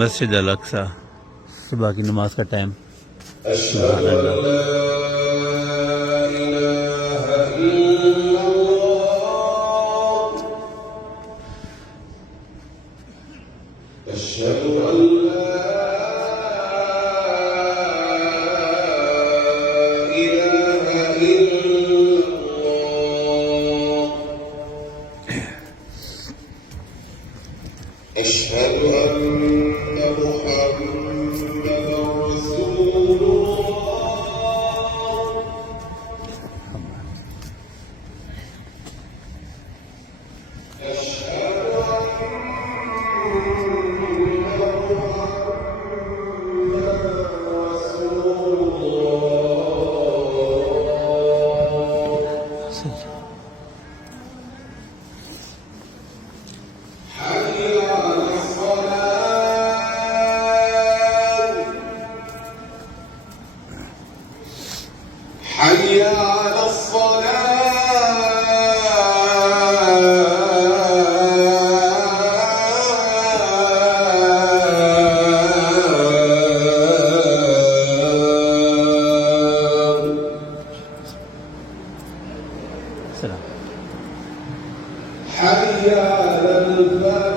मस्जिद अल अक्सा सुबह की नमाज का टाइम। أشهد أن محمدا رسول الله أشهد أن محمدا رسول الله حي على الصلاة حي على السلام. حي على الفلاح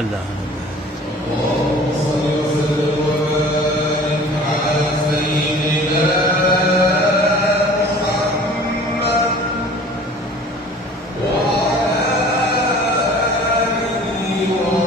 الله وعلى آله